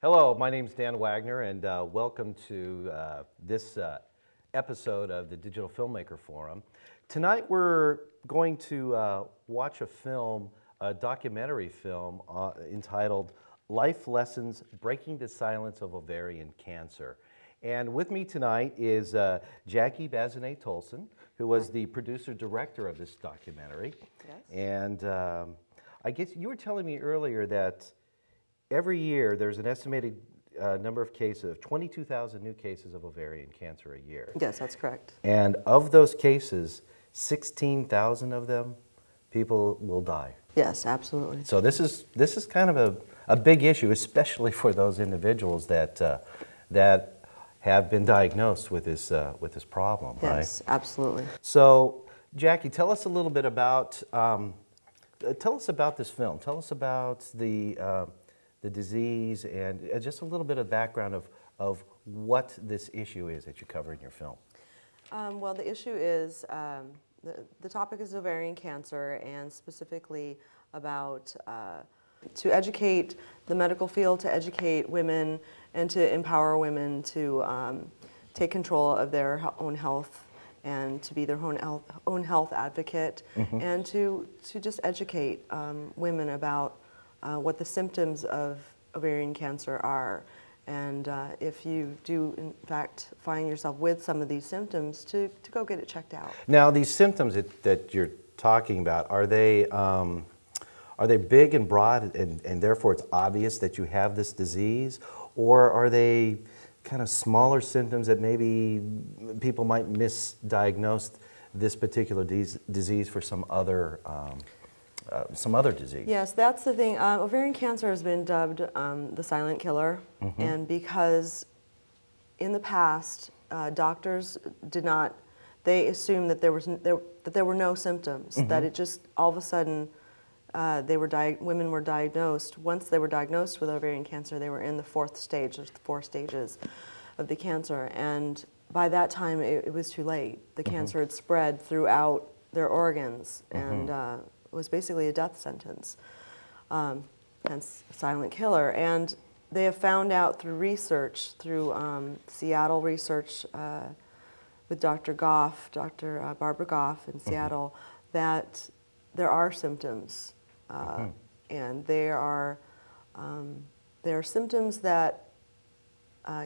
Hello, my name is Dan Wagner, and welcome to this episode of the Digital Filmmaker Forum. Tonight we're going to watch a film, a documentary film entitled Life Lessons Breaking the Silence of Ovarian Cancer. And with me tonight is Jackie Bazinet-Tolson, who was the producer-director of this documentary. Yes. And I guess you were telling me earlier that every year there's an estimated number of cases, 22,000 new cases of ovarian cancer a year. Yes, that's correct. And of those cases, 16,000 of them, people will die. Yes, absolutely. So this is kind of a big issue, especially for those individuals that have been diagnosed with this problem, right? Yes, absolutely. So, Jackie, tell us a little bit about this film. Tell us about the disease and just a little bit of background of what this issue is that you cover in your film. Well, the issue is, the topic is ovarian cancer, and specifically about to educate the medical field, to educate women, and to empower women to take control of their own health and to be their own health advocate, and to just educate women about what the symptoms of ovarian cancer are, and if you do in fact find yourself with some of these symptoms, to go get it checked out. Now, these symptoms that you're talking about, are they big and broad and therefore it's obvious that you have this disease, or are they kind of smaller symptoms that maybe people might misdiagnose this particular disease for some other disease? Yes, that's the thing. Ovarian cancer has been dubbed the silent killer, and because in the past doctors did not, they assumed that there were no symptoms, that it just all of a sudden women were diagnosed. Once they were diagnosed with ovarian cancer, they were in the fourth stage. There's 4 stages of the cancer, and by that time it was too late. The cancer had spread throughout their organs, and it was basically a death sentence, hence silent killer. And they have found out through research, through Seattle research with Dr. Goff, Dr. Barbara Goff in Seattle, that there are symptoms, and there are symptoms that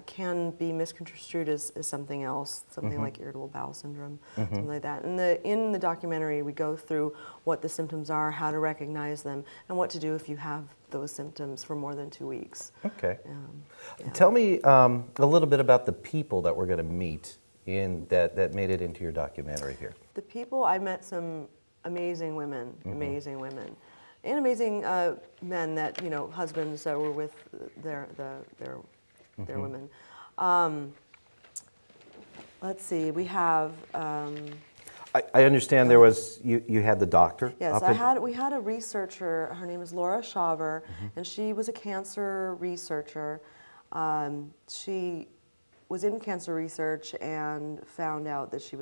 can be misconstrued as something else, something like irritable bowel syndrome, something like that. And in the documentary, we go through what the symptoms are, how to recognize them, and what to do if you have those symptoms for more than 2 weeks. Okay. Yeah. Tell me a little bit about the people that we're going to meet that made it into your documentary here. The people, I met some amazing women, amazing women, and amazing men that, husbands that were with their women. Let's see, we have... I understand there was, you had the doctor? Yes, we had a researcher, her name is Laura Shaver, and she was a cancer researcher. She was in cancer research and found out that she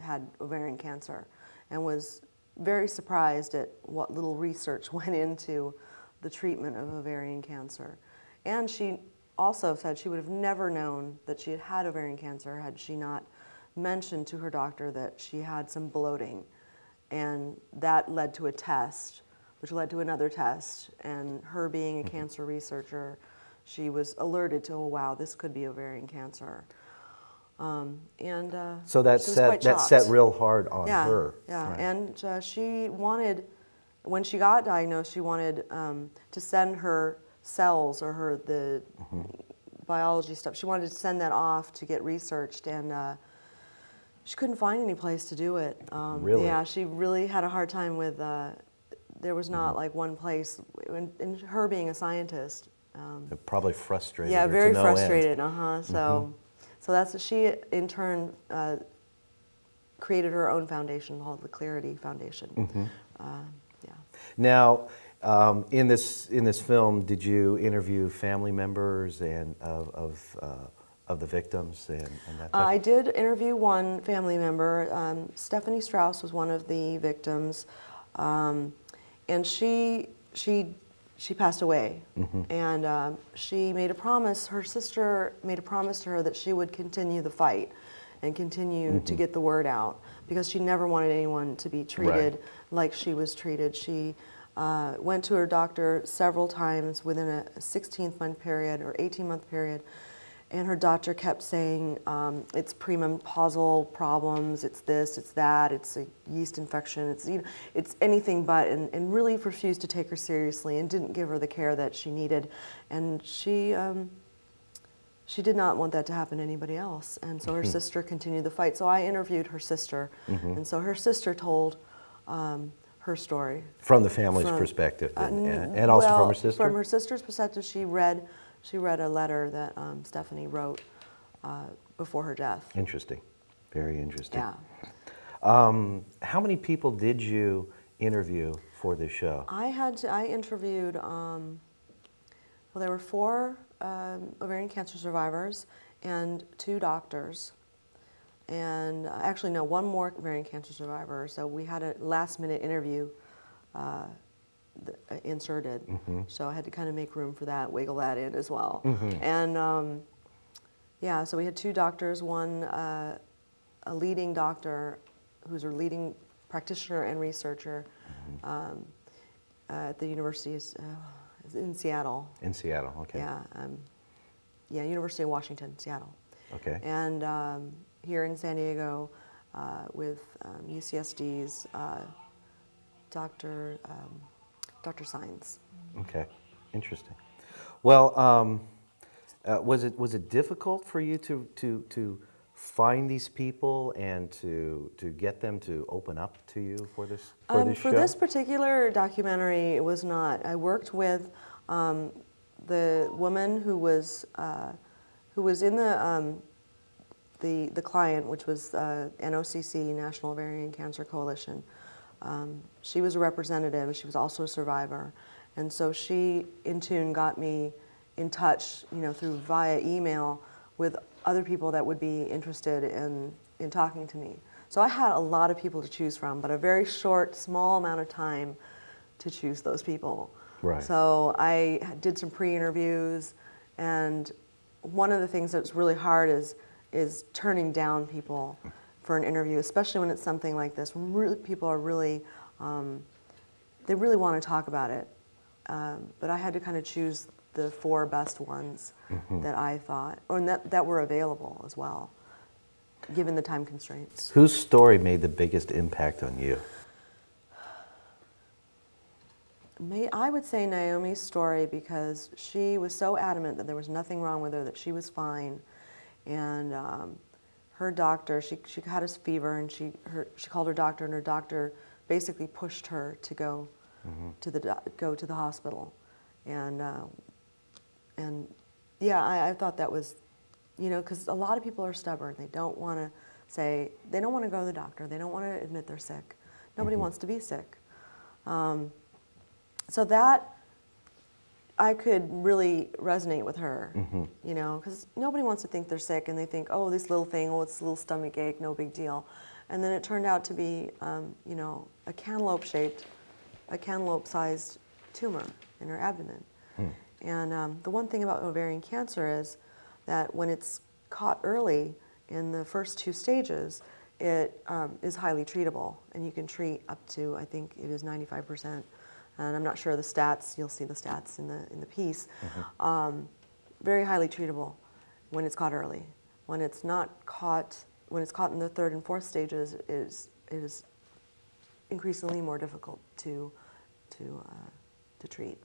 had ovarian cancer, and was very surprised at what little research went into the treatment of ovarian cancer. And she also said she would have never known that she had had ovarian cancer had she not mentioned to her doctor that she had some bloating. And that led to a test, which led to another test. And her being a cancer researcher, she was alerted to, oh wow, this could be ovarian cancer. So that set real hard on her. Yeah, right. And she wanted, when she got diagnosed, she wanted to send her cells or the biology stuff. She wanted to send that off to get researched, and she couldn't find any place to do it. Really? Yeah, she really had a hard time with. There was not like one place. And her being a scientist. It probably frustrated Yeah, her very to no frustrated. end. So that's she in turn created her own foundation called the Clarity Foundation. Yeah. Now, in this film, did you interview family members and of the victims and that? I did interview one family member. Stephanie Strauss was one of the victims, and she she passed away, and she made a promise. Her sister made a promise to her that she would continue the fight and continue to get the word out, because she never wanted anyone to be treated like she was treated. She went to her doctor several times within a 16-month period or 18-month period, and her doctor kept saying, it's premenopausal problems, it's this, it's that, it's a yeast infection, it's, you know, it's anything but, and really refused to take her seriously and didn't give her the care that she needed. And she did not want that to happen to anybody else. And so her sister continued the fight. So I interviewed her sister, and so her sister told her story. From the family's perspective, and also well, from her sister? From her sister's perspective, she read a letter that Stephanie wrote before her death. Interesting. Very interesting. Yeah. How many people did you interview for this show? I interviewed, well, there were 4 ovarian cancer survivors and 2 doctors. And actually, no, 1 more ovarian cancer survivor. So we had a last-minute interview inserted. So I had to kind of make room for that, wiggle that in as well. And yeah, so we had 2 doctors, one a leading doctor who's a leading practitioner and researcher at the university in Seattle. In Seattle, okay. Yeah, yeah, University of Washington, Seattle. Okay. And here in San Diego with UCSD's Dr. Science. Okay, interesting. Well, was it difficult for you to find these people and to get them to open up to you for this show? For this particular documentary, it was not. I worked with the woman who was in the client, which was NOCC, National Ovarian Cancer Coalition. She was a representative. She was also a survivor, and so she, in tune, got me in touch, you know, through via email with other people that would be interested in talking to me. So I had a lot of people to choose from, but a very short, small amount of time to choose those people. Right. So I did some pre-interviews, and one of the things that's really hard is turning down people for an interview, especially when it's something like this. When really, people are really, they really want to talk about it. But I had to kind of choose the 4 best ones that I thought, or that were available as well, given the time constraints. Whose story made the biggest impact on you? I would say Naomi's story, because she was so adamant that there was nothing wrong with her, that she was fine. And her doctor, she had a fever, and she called her doctor, and her doctor basically pushed her to go to the hospital. And yeah, I thought that was, you know, because a lot of people are stubborn. They don't want to say, they don't want to go to the doctor. They don't want to admit they're sick. Nobody wants to be sick. So that, I could really resonate with her, you know, because nobody wants to think they're sick, and they think, oh, this little thing, oh, it's a little stomach ache, no big deal. And then it turned out to be, you know, a cantaloupe-sized tumor in her abdomen. And the one thing about ovarian cancer is that when it's caught early in the first 2 stages, it is highly treatable, and you can treat up to, I think it is 95%. And I'm not sure of the stats. You'll see the stats in the piece. Very highly treatable when it's caught early. When it's not caught, when it's caught in the 3rd and 4th stages, it is increasingly more difficult to treat,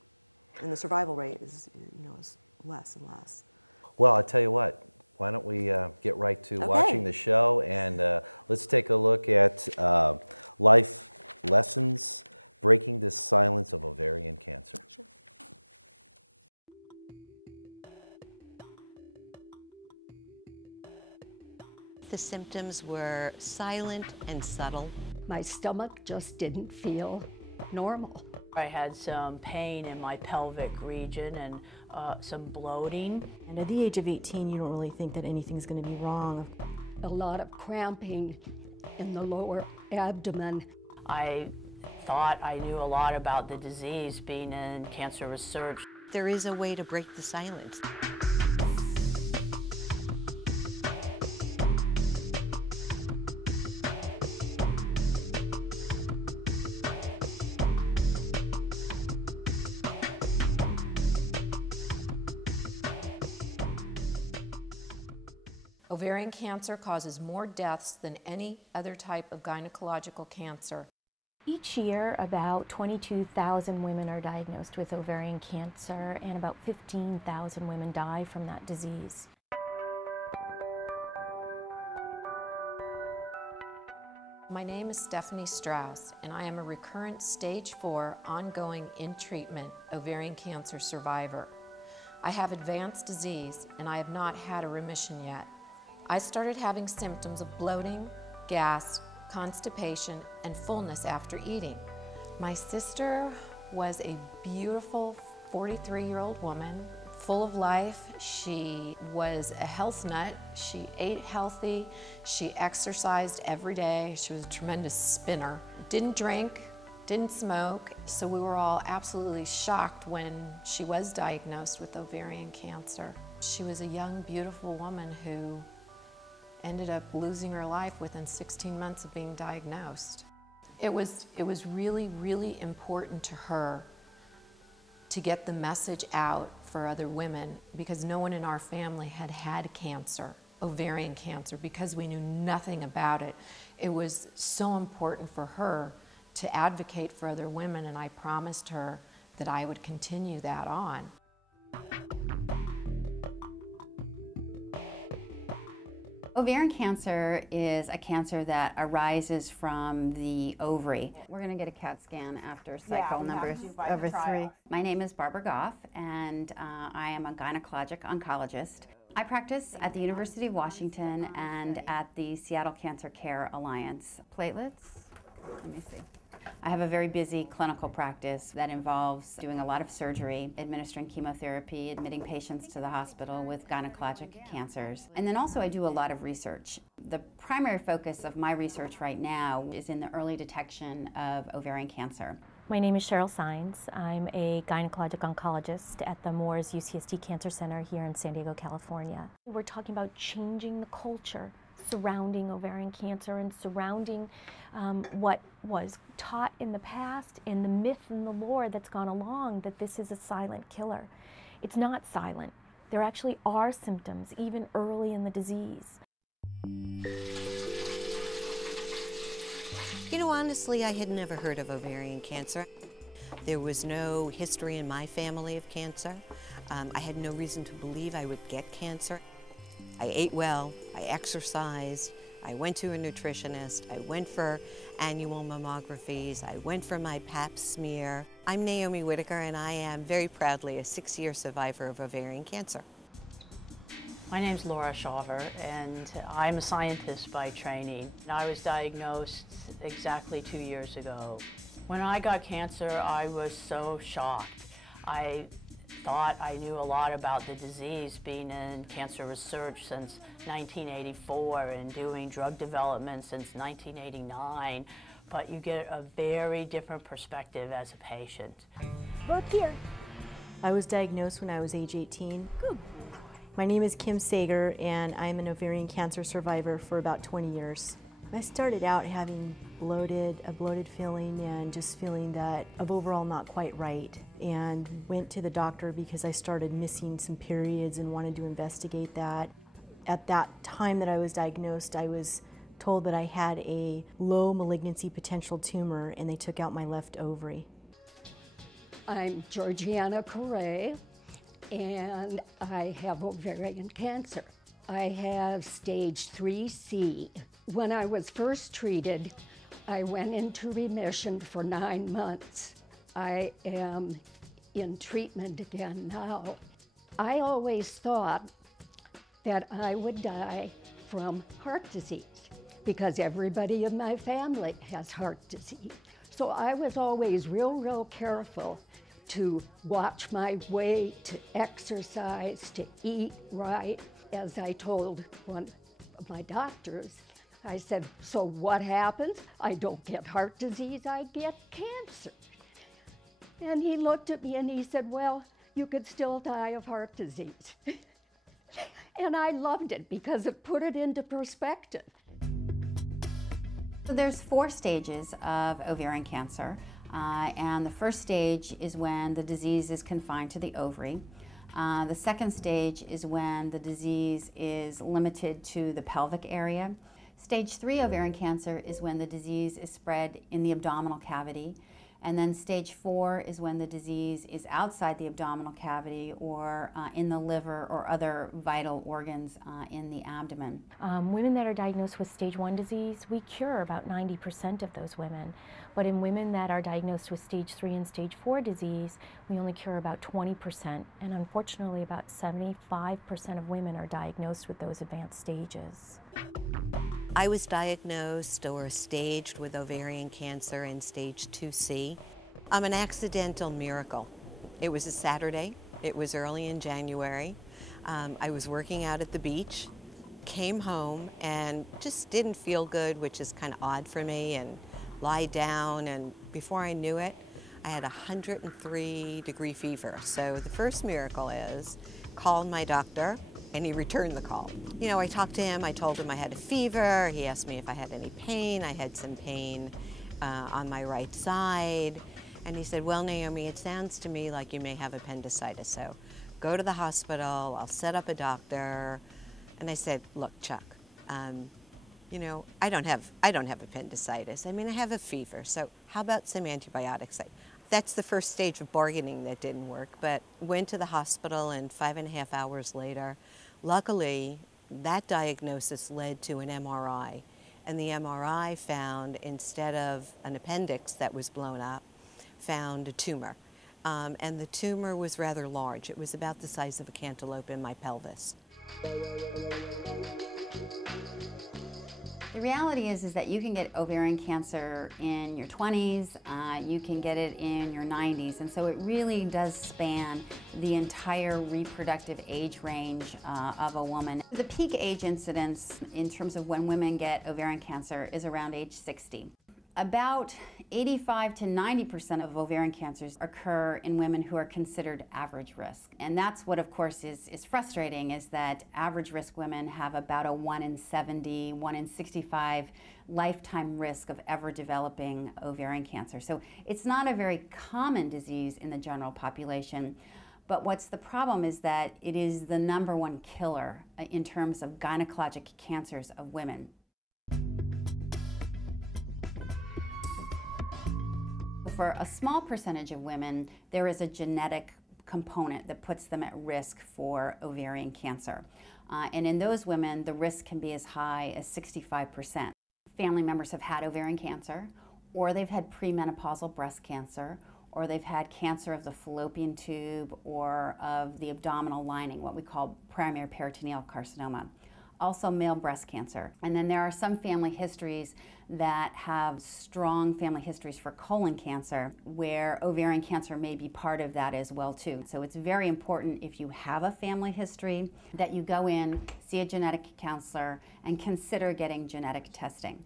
and the survival rate is, you know, is less and less. Well, I tell you what. Why don't we get right to watching the show, and let's take a look at life lessons. Breaking the silence of ovarian cancer. Sure. The symptoms were silent and subtle. My stomach just didn't feel normal. I had some pain in my pelvic region and some bloating. And at the age of 18, you don't really think that anything's going to be wrong. A lot of cramping in the lower abdomen. I thought I knew a lot about the disease being in cancer research. There is a way to break the silence. Ovarian cancer causes more deaths than any other type of gynecological cancer. Each year, about 22,000 women are diagnosed with ovarian cancer, and about 15,000 women die from that disease. My name is Stephanie Strauss, and I am a recurrent stage 4 ongoing in-treatment ovarian cancer survivor. I have advanced disease, and I have not had a remission yet. I started having symptoms of bloating, gas, constipation, and fullness after eating. My sister was a beautiful 43-year-old woman, full of life. She was a health nut. She ate healthy. She exercised every day. She was a tremendous spinner. Didn't drink, didn't smoke. So we were all absolutely shocked when she was diagnosed with ovarian cancer. She was a young, beautiful woman who ended up losing her life within 16 months of being diagnosed. It was really, really important to her to get the message out for other women, because no one in our family had had cancer, ovarian cancer, because we knew nothing about it. It was so important for her to advocate for other women, and I promised her that I would continue that on. Ovarian cancer is a cancer that arises from the ovary. We're going to get a CAT scan after cycle number 3. My name is Barbara Goff, and I am a gynecologic oncologist. I practice at the University of Washington and at the Seattle Cancer Care Alliance. Platelets, let me see. I have a very busy clinical practice that involves doing a lot of surgery, administering chemotherapy, admitting patients to the hospital with gynecologic cancers. And then also I do a lot of research. The primary focus of my research right now is in the early detection of ovarian cancer. My name is Cheryl Sines. I'm a gynecologic oncologist at the Moores UCSD Cancer Center here in San Diego, California. We're talking about changing the culture surrounding ovarian cancer and surrounding what was taught in the past and the myth and the lore that's gone along that this is a silent killer. It's not silent. There actually are symptoms, even early in the disease. You know, honestly, I had never heard of ovarian cancer. There was no history in my family of cancer. I had no reason to believe I would get cancer. I ate well, I exercised, I went to a nutritionist, I went for annual mammographies, I went for my pap smear. I'm Naomi Whitaker, and I am very proudly a 6-year survivor of ovarian cancer. My name's Laura Shaver, and I'm a scientist by training. I was diagnosed exactly 2 years ago. When I got cancer, I was so shocked. I thought I knew a lot about the disease, being in cancer research since 1984 and doing drug development since 1989, but you get a very different perspective as a patient. Look here. I was diagnosed when I was age 18. Good. My name is Kim Sager, and I'm an ovarian cancer survivor for about 20 years. I started out having a bloated feeling and just feeling that of overall not quite right, and went to the doctor because I started missing some periods and wanted to investigate that. At that time that I was diagnosed, I was told that I had a low malignancy potential tumor, and they took out my left ovary. I'm Georgiana Correa, and I have ovarian cancer. I have stage 3C. When I was first treated, I went into remission for 9 months. I am in treatment again now. I always thought that I would die from heart disease because everybody in my family has heart disease. So I was always real careful to watch my weight, to exercise, to eat right. As I told one of my doctors, I said, so what happens? I don't get heart disease, I get cancer. And he looked at me and he said, well, you could still die of heart disease. And I loved it because it put it into perspective. So there's 4 stages of ovarian cancer, and the first stage is when the disease is confined to the ovary. The second stage is when the disease is limited to the pelvic area. Stage 3 ovarian cancer is when the disease is spread in the abdominal cavity. And then stage 4 is when the disease is outside the abdominal cavity or in the liver or other vital organs in the abdomen. Women that are diagnosed with stage 1 disease, we cure about 90% of those women. But in women that are diagnosed with stage 3 and stage 4 disease, we only cure about 20%. And unfortunately, about 75% of women are diagnosed with those advanced stages. I was diagnosed or staged with ovarian cancer in stage 2C. I'm an accidental miracle. It was a Saturday. It was early in January. I was working out at the beach, came home, and just didn't feel good, which is kind of odd for me, and lie down, and before I knew it, I had 103-degree fever. So the first miracle is, called my doctor, and he returned the call. You know, I talked to him, I told him I had a fever, he asked me if I had any pain. I had some pain on my right side, and he said, well, Naomi, it sounds to me like you may have appendicitis, so go to the hospital, I'll set up a doctor. And I said, look, Chuck, you know, I don't have appendicitis. I mean, I have a fever, so how about some antibiotics? That's the first stage of bargaining that didn't work, but went to the hospital, and 5.5 hours later, luckily, that diagnosis led to an MRI. And the MRI found, instead of an appendix that was blown up, found a tumor. And the tumor was rather large. It was about the size of a cantaloupe in my pelvis. The reality is that you can get ovarian cancer in your 20s, you can get it in your 90s, and so it really does span the entire reproductive age range of a woman. The peak age incidence in terms of when women get ovarian cancer is around age 60. About 85 to 90% of ovarian cancers occur in women who are considered average risk. And that's what, of course, is frustrating, is that average risk women have about a 1 in 70, 1 in 65 lifetime risk of ever developing ovarian cancer. So it's not a very common disease in the general population. But what's the problem is that it is the #1 killer in terms of gynecologic cancers of women. For a small percentage of women, there is a genetic component that puts them at risk for ovarian cancer. And in those women, the risk can be as high as 65%. Family members have had ovarian cancer, or they've had premenopausal breast cancer, or they've had cancer of the fallopian tube or of the abdominal lining, what we call primary peritoneal carcinoma. Also male breast cancer. And then there are some family histories that have strong family histories for colon cancer, where ovarian cancer may be part of that as well too. So it's very important, if you have a family history, that you go in, see a genetic counselor, and consider getting genetic testing.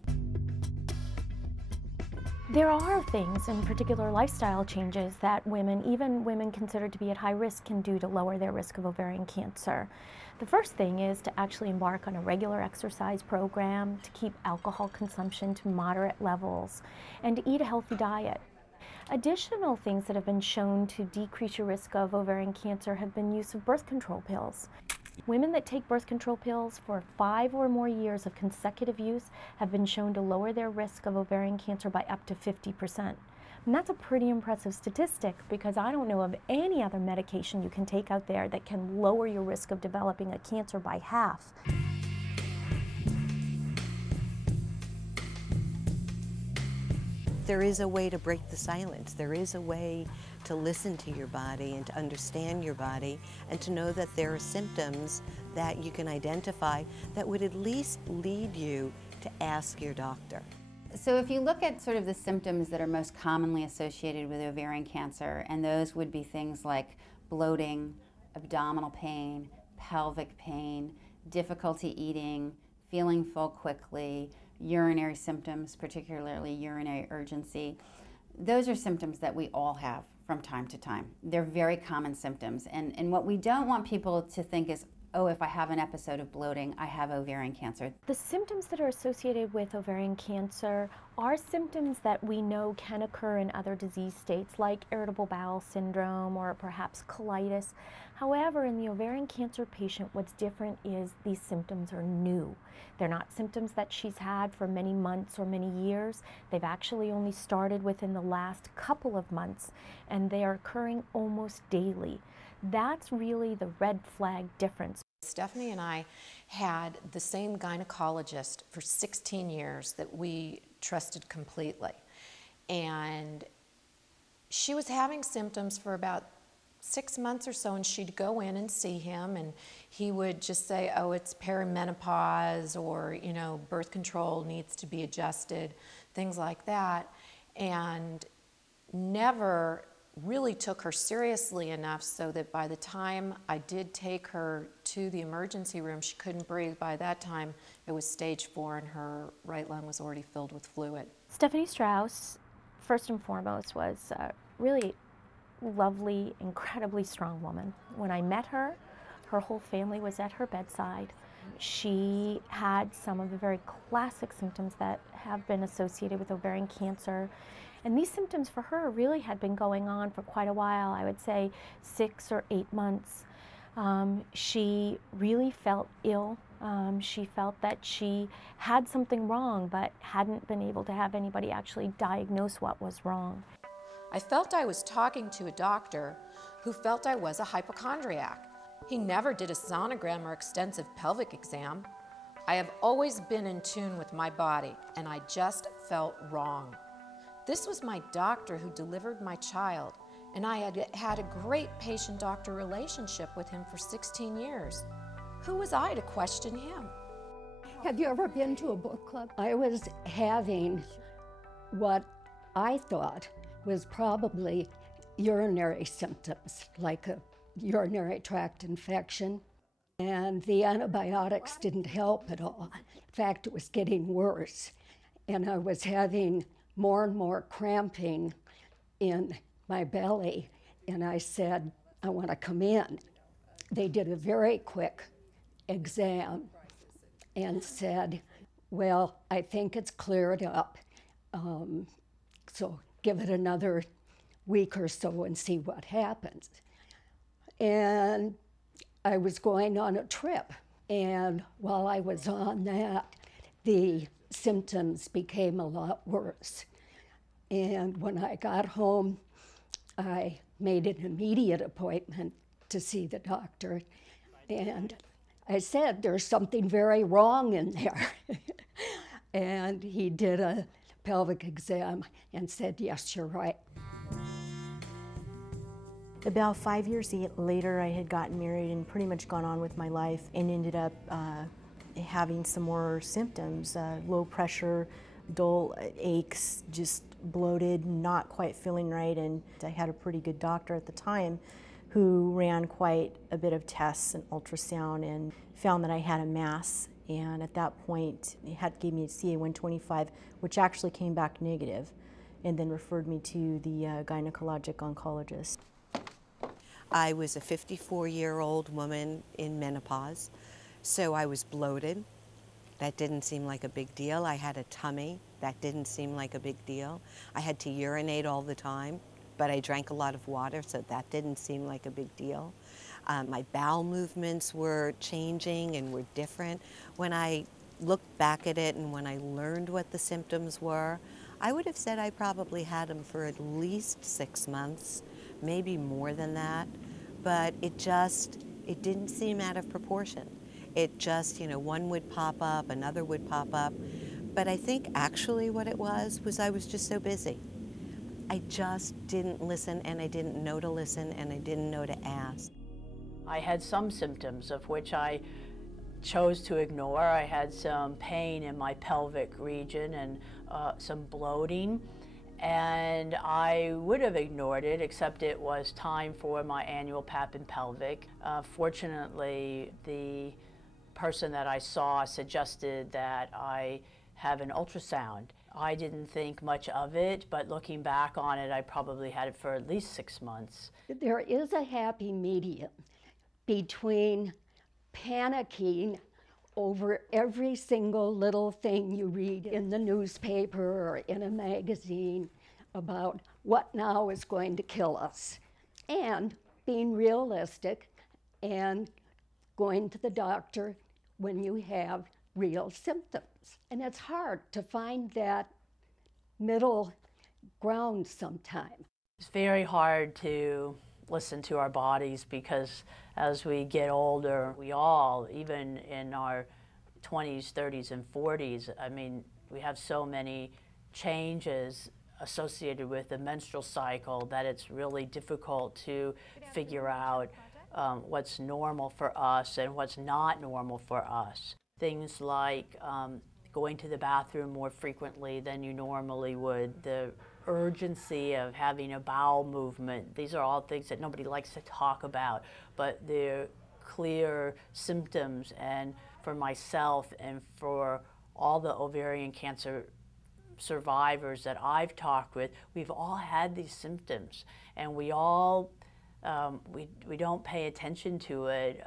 There are things, in particular lifestyle changes, that women, even women considered to be at high risk, can do to lower their risk of ovarian cancer. The first thing is to actually embark on a regular exercise program, to keep alcohol consumption to moderate levels, and to eat a healthy diet. Additional things that have been shown to decrease your risk of ovarian cancer have been use of birth control pills. Women that take birth control pills for 5 or more years of consecutive use have been shown to lower their risk of ovarian cancer by up to 50%. And that's a pretty impressive statistic, because I don't know of any other medication you can take out there that can lower your risk of developing a cancer by half. There is a way to break the silence. There is a way to listen to your body and to understand your body, and to know that there are symptoms that you can identify that would at least lead you to ask your doctor. So if you look at sort of the symptoms that are most commonly associated with ovarian cancer, and those would be things like bloating, abdominal pain, pelvic pain, difficulty eating, feeling full quickly, urinary symptoms, particularly urinary urgency. Those are symptoms that we all have from time to time. They're very common symptoms. And what we don't want people to think is, oh, if I have an episode of bloating, I have ovarian cancer. The symptoms that are associated with ovarian cancer are symptoms that we know can occur in other disease states like irritable bowel syndrome or perhaps colitis. However, in the ovarian cancer patient, what's different is these symptoms are new. They're not symptoms that she's had for many months or many years. They've actually only started within the last couple of months, and they are occurring almost daily. That's really the red flag difference. Stephanie and I had the same gynecologist for 16 years that we trusted completely. And she was having symptoms for about 6 months or so, and she'd go in and see him, and he would just say, oh, it's perimenopause, or, you know, birth control needs to be adjusted, things like that, and never really took her seriously enough so that by the time I did take her to the emergency room, she couldn't breathe. By that time, it was stage 4 and her right lung was already filled with fluid. Stephanie Strauss, first and foremost, was a really lovely, incredibly strong woman. When I met her, her whole family was at her bedside. She had some of the very classic symptoms that have been associated with ovarian cancer. And these symptoms for her really had been going on for quite a while, I would say 6 or 8 months. She really felt ill. She felt that she had something wrong, but hadn't been able to have anybody actually diagnose what was wrong. I felt I was talking to a doctor who felt I was a hypochondriac. He never did a sonogram or extensive pelvic exam. I have always been in tune with my body, and I just felt wrong. This was my doctor who delivered my child, and I had had a great patient-doctor relationship with him for 16 years. Who was I to question him? Have you ever been to a book club? I was having what I thought was probably urinary symptoms, like a urinary tract infection. And the antibiotics didn't help at all. In fact, it was getting worse. And I was having more and more cramping in my belly. And I said, I want to come in. They did a very quick exam and said, well, I think it's cleared up. So give it another week or so and see what happens. And I was going on a trip. And while I was on that, the symptoms became a lot worse. And when I got home, I made an immediate appointment to see the doctor. And I said, there's something very wrong in there. And he did a pelvic exam and said, yes, you're right. About 5 years later, I had gotten married and pretty much gone on with my life and ended up having some more symptoms, low pressure, dull aches, just bloated, not quite feeling right. And I had a pretty good doctor at the time who ran quite a bit of tests and ultrasound and found that I had a mass. And at that point, he gave me a CA-125, which actually came back negative, and then referred me to the gynecologic oncologist. I was a 54-year-old woman in menopause, so I was bloated. That didn't seem like a big deal. I had a tummy. That didn't seem like a big deal. I had to urinate all the time, but I drank a lot of water, so that didn't seem like a big deal. My bowel movements were changing and were different. When I looked back at it and when I learned what the symptoms were, I would have said I probably had them for at least 6 months, maybe more than that, but it didn't seem out of proportion. It just, one would pop up, another would pop up. But I think actually what it was I was just so busy. I just didn't listen, and I didn't know to listen, and I didn't know to ask. I had some symptoms of which I chose to ignore. I had some pain in my pelvic region and some bloating, and I would have ignored it, except it was time for my annual pap and pelvic. Fortunately, the person that I saw suggested that I have an ultrasound. I didn't think much of it, but looking back on it, I probably had it for at least 6 months. There is a happy medium between panicking over every single little thing you read in the newspaper or in a magazine about what now is going to kill us, and being realistic and going to the doctor when you have real symptoms. And it's hard to find that middle ground sometimes. It's very hard to listen to our bodies because as we get older, we all, even in our 20s, 30s, and 40s, I mean, we have so many changes associated with the menstrual cycle that it's really difficult to figure out what's normal for us and what's not normal for us. Things like going to the bathroom more frequently than you normally would, the urgency of having a bowel movement. These are all things that nobody likes to talk about, but they're clear symptoms. And for myself and for all the ovarian cancer survivors that I've talked with, we've all had these symptoms, and we all we don't pay attention to it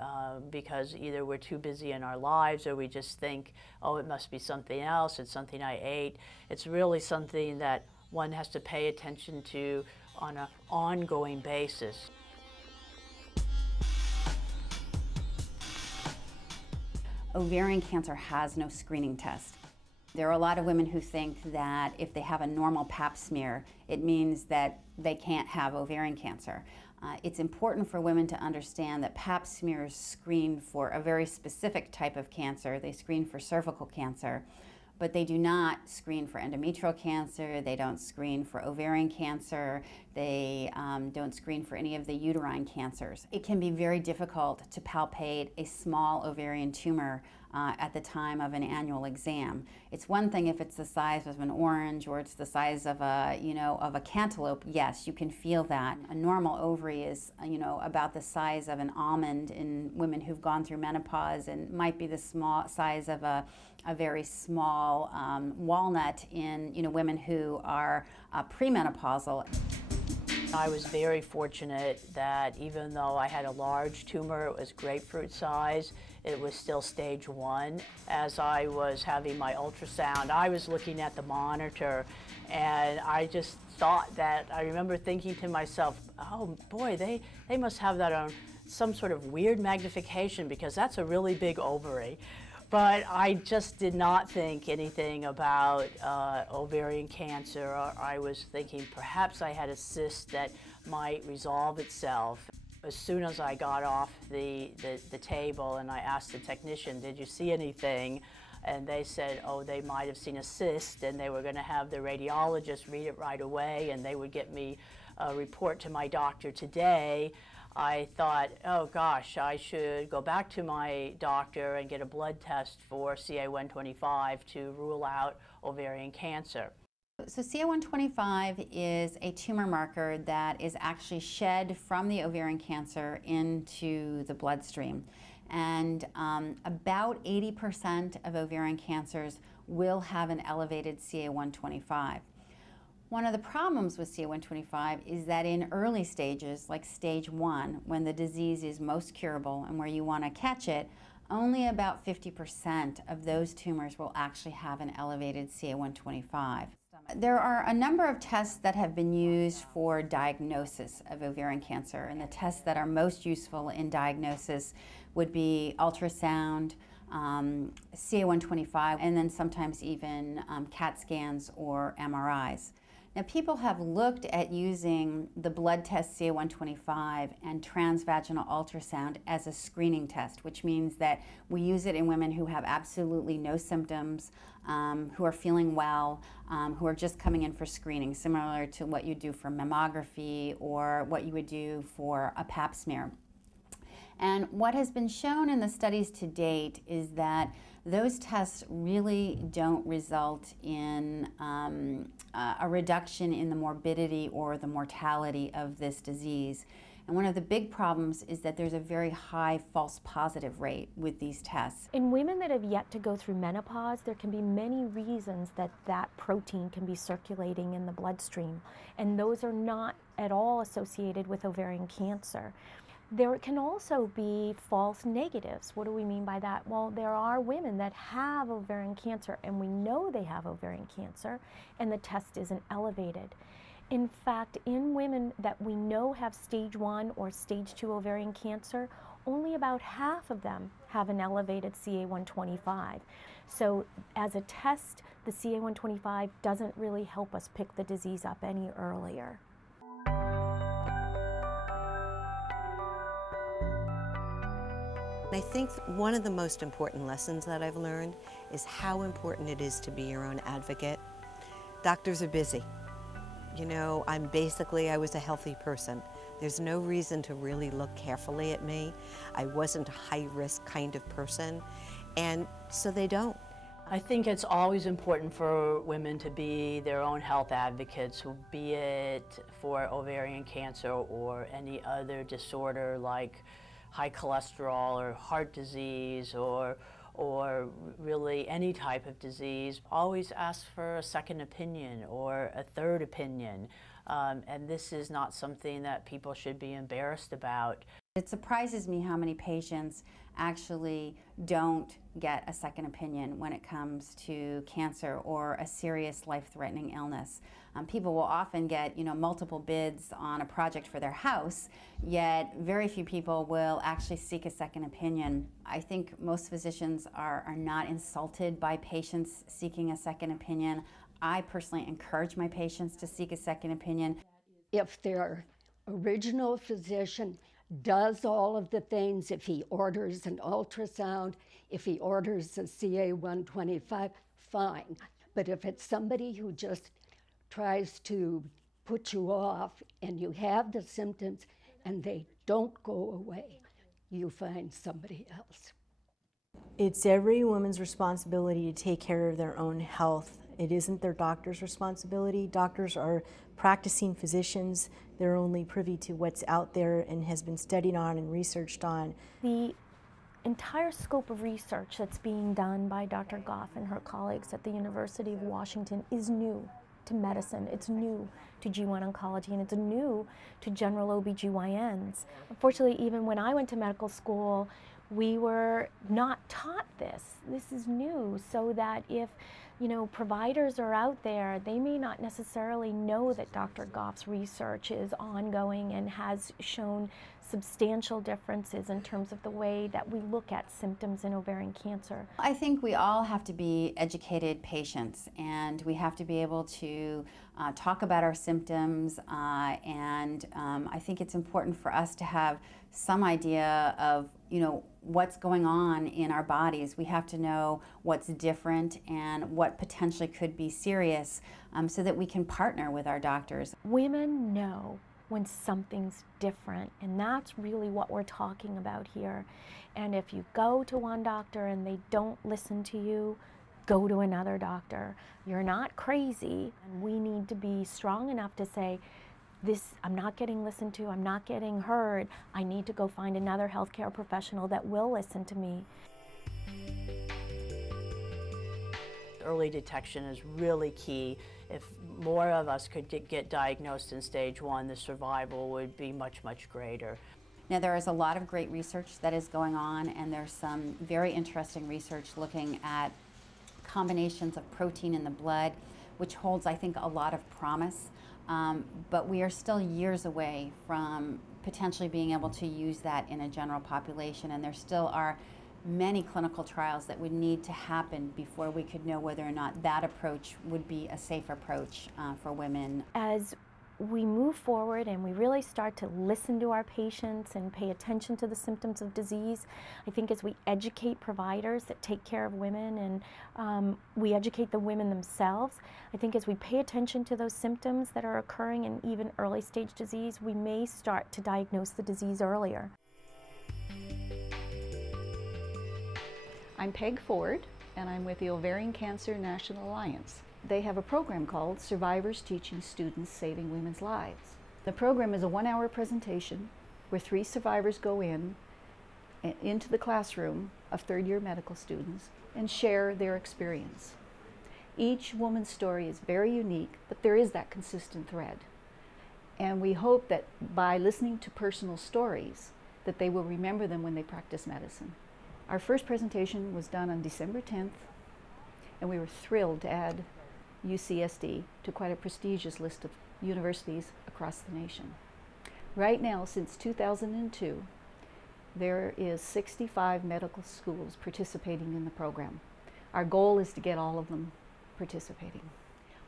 because either we're too busy in our lives or we just think, oh, it must be something else, it's something I ate. It's really something that one has to pay attention to on an ongoing basis. Ovarian cancer has no screening test. There are a lot of women who think that if they have a normal pap smear, it means that they can't have ovarian cancer. It's important for women to understand that pap smears screen for a very specific type of cancer. They screen for cervical cancer, but they do not screen for endometrial cancer, they don't screen for ovarian cancer, they don't screen for any of the uterine cancers. It can be very difficult to palpate a small ovarian tumor at the time of an annual exam. It's one thing if it's the size of an orange or it's the size of a, of a cantaloupe. Yes, you can feel that. A normal ovary is, about the size of an almond in women who've gone through menopause, and might be the small size of a very small walnut in, women who are premenopausal. I was very fortunate that even though I had a large tumor, it was grapefruit size, it was still stage 1. As I was having my ultrasound, I was looking at the monitor, and I just thought that, I remember thinking to myself, oh boy, they must have that on some sort of weird magnification because that's a really big ovary. But I just did not think anything about ovarian cancer. Or I was thinking perhaps I had a cyst that might resolve itself. As soon as I got off the table and I asked the technician, did you see anything? And they said, oh, they might have seen a cyst, and they were going to have the radiologist read it right away, and they would get me a report to my doctor today. I thought, oh gosh, I should go back to my doctor and get a blood test for CA-125 to rule out ovarian cancer. So CA-125 is a tumor marker that is actually shed from the ovarian cancer into the bloodstream. And about 80% of ovarian cancers will have an elevated CA-125. One of the problems with CA-125 is that in early stages, like stage 1, when the disease is most curable and where you want to catch it, only about 50% of those tumors will actually have an elevated CA-125. There are a number of tests that have been used for diagnosis of ovarian cancer, and the tests that are most useful in diagnosis would be ultrasound, CA-125, and then sometimes even CAT scans or MRIs. Now, people have looked at using the blood test CA-125 and transvaginal ultrasound as a screening test, which means that we use it in women who have absolutely no symptoms, who are feeling well, who are just coming in for screening, similar to what you do for mammography or what you would do for a pap smear. And what has been shown in the studies to date is that those tests really don't result in a reduction in the morbidity or the mortality of this disease. And one of the big problems is that there's a very high false positive rate with these tests. In women that have yet to go through menopause, there can be many reasons that that protein can be circulating in the bloodstream, and those are not at all associated with ovarian cancer. There can also be false negatives. What do we mean by that? Well, there are women that have ovarian cancer, and we know they have ovarian cancer, and the test isn't elevated. In fact, in women that we know have stage 1 or stage 2 ovarian cancer, only about half of them have an elevated CA-125. So as a test, the CA-125 doesn't really help us pick the disease up any earlier. I think one of the most important lessons that I've learned is how important it is to be your own advocate. Doctors are busy. You know, I was a healthy person. There's no reason to really look carefully at me. I wasn't a high-risk kind of person, and so they don't. I think it's always important for women to be their own health advocates, be it for ovarian cancer or any other disorder like high cholesterol or heart disease or really any type of disease. Always ask for a second opinion or a third opinion. And this is not something that people should be embarrassed about. It surprises me how many patients actually don't get a second opinion when it comes to cancer or a serious life-threatening illness. People will often get, multiple bids on a project for their house, yet very few people will actually seek a second opinion. I think most physicians are not insulted by patients seeking a second opinion. I personally encourage my patients to seek a second opinion. If their original physician does all of the things, if he orders an ultrasound, if he orders a CA-125, fine. But if it's somebody who just tries to put you off and you have the symptoms and they don't go away, you find somebody else. It's every woman's responsibility to take care of their own health. It isn't their doctor's responsibility. Doctors are practicing physicians. They're only privy to what's out there and has been studied on and researched on. The entire scope of research that's being done by Dr. Goff and her colleagues at the University of Washington is new to medicine. It's new to G1 oncology, and it's new to general OBGYNs. Unfortunately, even when I went to medical school, we were not taught this. This is new, so that if providers are out there, they may not necessarily know that Dr. Goff's research is ongoing and has shown substantial differences in terms of the way that we look at symptoms in ovarian cancer. I think we all have to be educated patients, and we have to be able to talk about our symptoms, and I think it's important for us to have some idea of what's going on in our bodies. We have to know what's different and what potentially could be serious, so that we can partner with our doctors. Women know when something's different, and that's really what we're talking about here. And if you go to one doctor and they don't listen to you, go to another doctor. You're not crazy, and we need to be strong enough to say, I'm not getting listened to, I'm not getting heard, I need to go find another healthcare professional that will listen to me. Early detection is really key. If more of us could get diagnosed in stage 1, the survival would be much, much greater. Now, there is a lot of great research that is going on, and there's some very interesting research looking at combinations of protein in the blood, which holds, I think, a lot of promise. But we are still years away from potentially being able to use that in a general population, and there still are many clinical trials that would need to happen before we could know whether or not that approach would be a safe approach for women. As we move forward and we really start to listen to our patients and pay attention to the symptoms of disease, I think as we educate providers that take care of women and we educate the women themselves, I think as we pay attention to those symptoms that are occurring in even early stage disease, we may start to diagnose the disease earlier. I'm Peg Ford, and I'm with the Ovarian Cancer National Alliance. They have a program called Survivors Teaching Students Saving Women's Lives. The program is a 1-hour presentation where 3 survivors go into the classroom of third-year medical students and share their experience. Each woman's story is very unique, but there is that consistent thread. And we hope that by listening to personal stories, that they will remember them when they practice medicine. Our first presentation was done on December 10th, and we were thrilled to add UCSD to quite a prestigious list of universities across the nation. Right now, since 2002, there is 65 medical schools participating in the program. Our goal is to get all of them participating.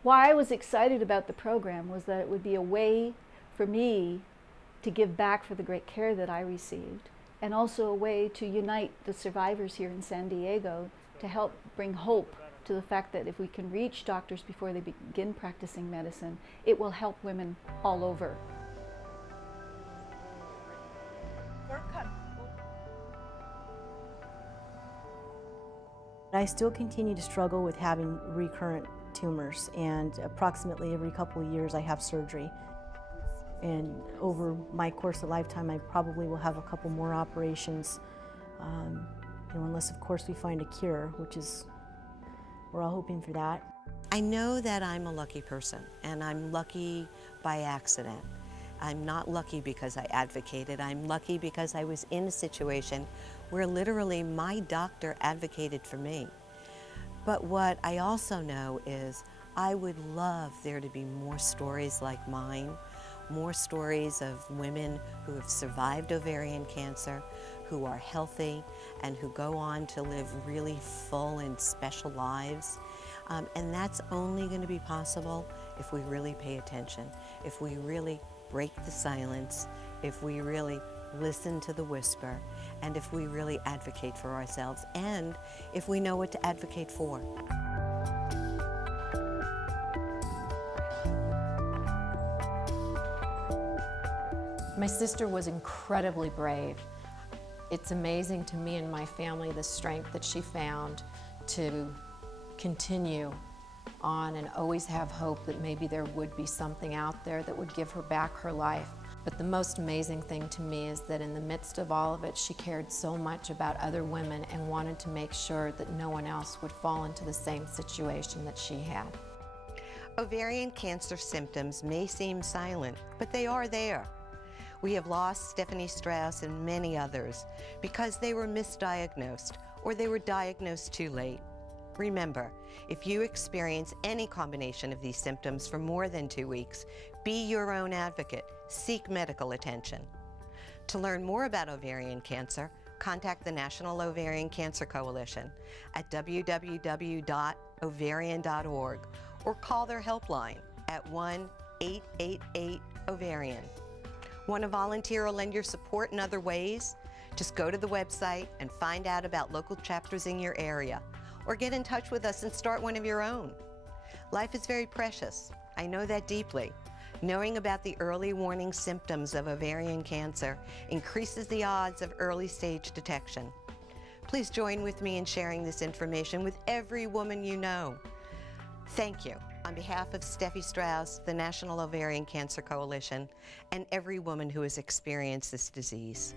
Why I was excited about the program was that it would be a way for me to give back for the great care that I received, and also a way to unite the survivors here in San Diego to help bring hope to the fact that if we can reach doctors before they begin practicing medicine, it will help women all over. I still continue to struggle with having recurrent tumors, and approximately every couple of years I have surgery. And over my course of lifetime, I probably will have a couple more operations, unless of course we find a cure, which is, we're all hoping for that. I know that I'm a lucky person, and I'm lucky by accident. I'm not lucky because I advocated. I'm lucky because I was in a situation where literally my doctor advocated for me. But what I also know is I would love there to be more stories like mine, more stories of women who have survived ovarian cancer, who are healthy, and who go on to live really full and special lives. And that's only going to be possible if we really pay attention, if we really break the silence, if we really listen to the whisper, and if we really advocate for ourselves, and if we know what to advocate for. My sister was incredibly brave. It's amazing to me and my family the strength that she found to continue on and always have hope that maybe there would be something out there that would give her back her life. But the most amazing thing to me is that in the midst of all of it, she cared so much about other women and wanted to make sure that no one else would fall into the same situation that she had. Ovarian cancer symptoms may seem silent, but they are there. We have lost Stephanie Strauss and many others because they were misdiagnosed or they were diagnosed too late. Remember, if you experience any combination of these symptoms for more than 2 weeks, be your own advocate. Seek medical attention. To learn more about ovarian cancer, contact the National Ovarian Cancer Coalition at www.ovarian.org or call their helpline at 1-888-OVARIAN. Want to volunteer or lend your support in other ways? Just go to the website and find out about local chapters in your area, or get in touch with us and start one of your own. Life is very precious. I know that deeply. Knowing about the early warning symptoms of ovarian cancer increases the odds of early stage detection. Please join with me in sharing this information with every woman you know. Thank you on behalf of Steffi Strauss, the National Ovarian Cancer Coalition, and every woman who has experienced this disease.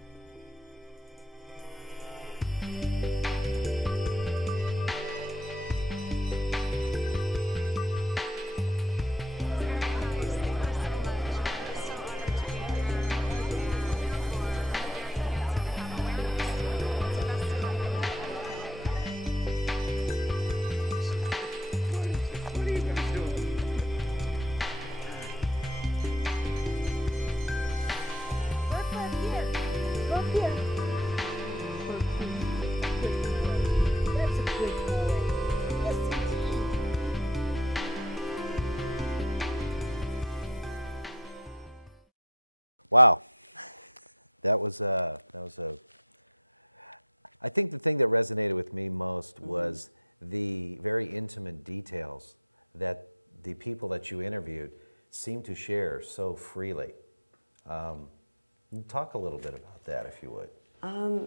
Wow, that was I think the thing that resonated with me most was the very intimate details that the people that you interviewed seemed to share so freely. Talk a little bit about that, if you would.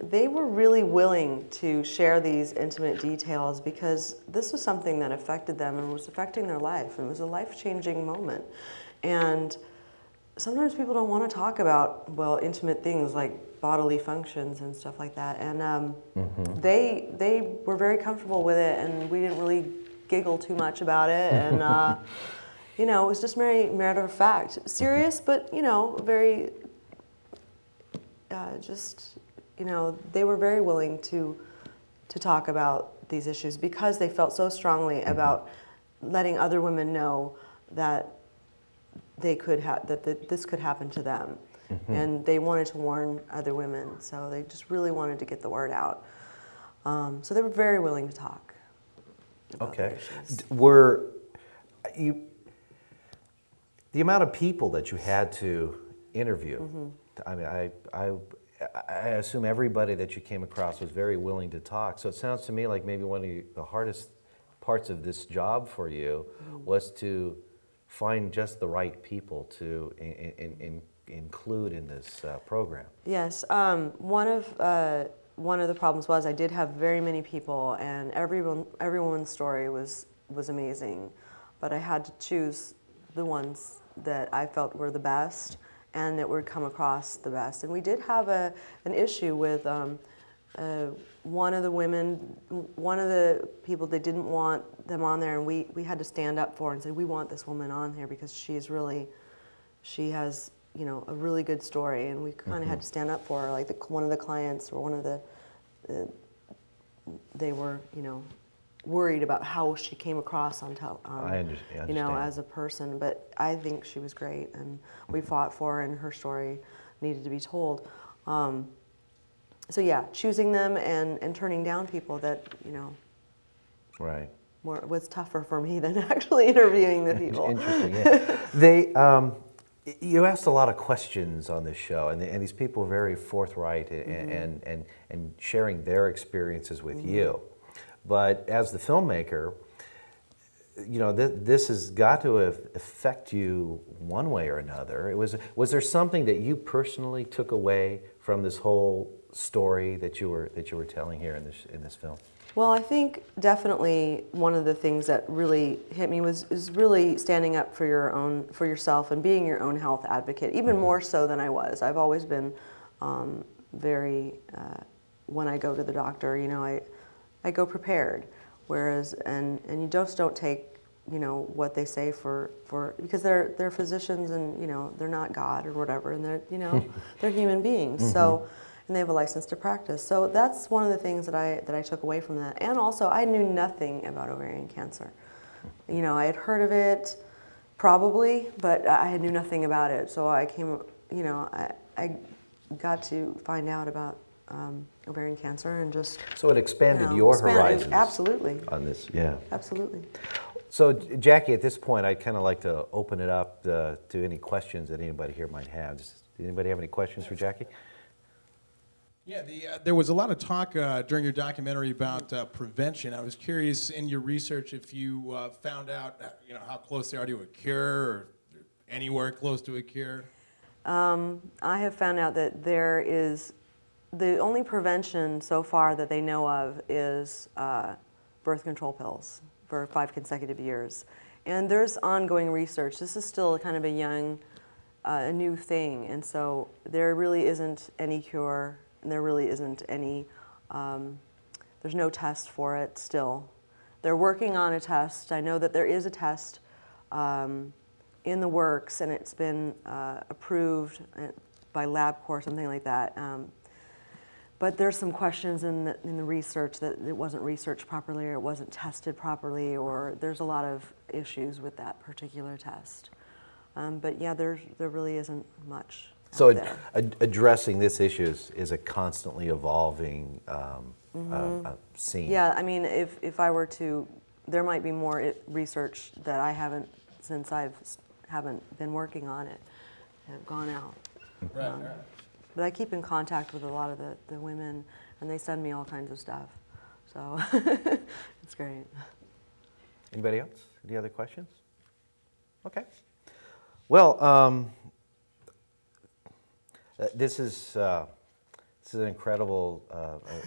They were really willing to share these intimate details because this was something that affected them and was affecting their life. And it was a life-changing moment. And sometimes people don't want to talk about, well, intimate things like bodily functions and stuff like that. And they were very comfortable with it, and we didn't really giggle too much about it. And, you know, it was just very matter of fact. Serious, but, you know, very, just, you know, they were very willing to talk about these issues because they felt so strongly about letting other women know that they could have that this could happen to them, and they wanted to warn other women. So they just really wanted to get the word out. So they were very willing to talk about the issues. Were you the amount of people that you had to interview? I mean, I assume everybody that you came across was very willing to talk. So it sounds to me like maybe one of the hardest parts of this job for you was to find just the right people to include in this program. Yes, one of the problems was I did have very many people, and everyone's story was amazing, but I had to choose the ones that I felt were the best and that would come across the best. And we did have an issue with one of the women, one of the people, they didn't want them on there, and we had to stand up for her and say, we want this woman on here because she has, you know, a really good story, and we kind of had to stand up for her. Like one of the clients or one of the, they were, you know, worried about how she came across on I understand. you know, as a person, but I think she was great, and we fought for her, and her story needed to be told. So yeah, choosing them and turning down people that, you know, Right. was tougher for me than actually interviewing the people. Interesting. Yeah. They, you asked a lot of questions on this show, and these people were very forthright and sharing their experiences with you. But as the filmmaker, you know, this has got to affect you one way or another. Was there something that you personally took away from this whole story that you were telling here in this film? Well, I think definitely one of the things that really hit me is really standing up for yourself and being your own health advocate, even more so than I was. I've always been very, when I go to the doctor, you know, I go prepared, whereas, and you just don't take, you know, what they say for because they're physicians, and, you know, they're not God or whatever, and they're, you know, they're human beings. So, and they have a license to practice. So that's one of the things that I took away from that. And also, I knew nothing about ovarian cancer. You know, I had heard of it, probably, but I knew nothing about it. So I came, you know, I got to find out about ovarian cancer, and just, so it expanded your horizons. Absolutely. On this, yeah. Absolutely. So Jackie, at this point, I'd kind of like to open it up to any questions that anybody here might have. Does anybody have any questions for Jackie? Yeah, there was a lot of talk during your documentary about prevention. I was curious in your research if you found out, you know, how close they are to a cure, or anywhere close to a cure. I have found out that there is, the only prevention so far that they know of is birth control pills for 5 consecutive years. And there's ongoing research. This is still kind of a young, a new thing, and so there really isn't any cure, and there really isn't any, there's no test for it still. They're working on a test. I know that there is a test in the works, and it's been approved by LabCorp or something like that. But there's some questions in the research that it wasn't researched properly, or it wasn't tested properly, or there's a lot of issues with that particular test. But yeah, there really isn't much. So addressing this issue is a constantly evolving scene. Yeah, I mean, if I were to, there might be more research that I haven't, since haven't been working on it, have gone out. Right. But I keep in contact with a lot of the women, and they send me all kinds of stuff. So it's great. Anybody else? Any other questions? Okay. Well, this is an incredible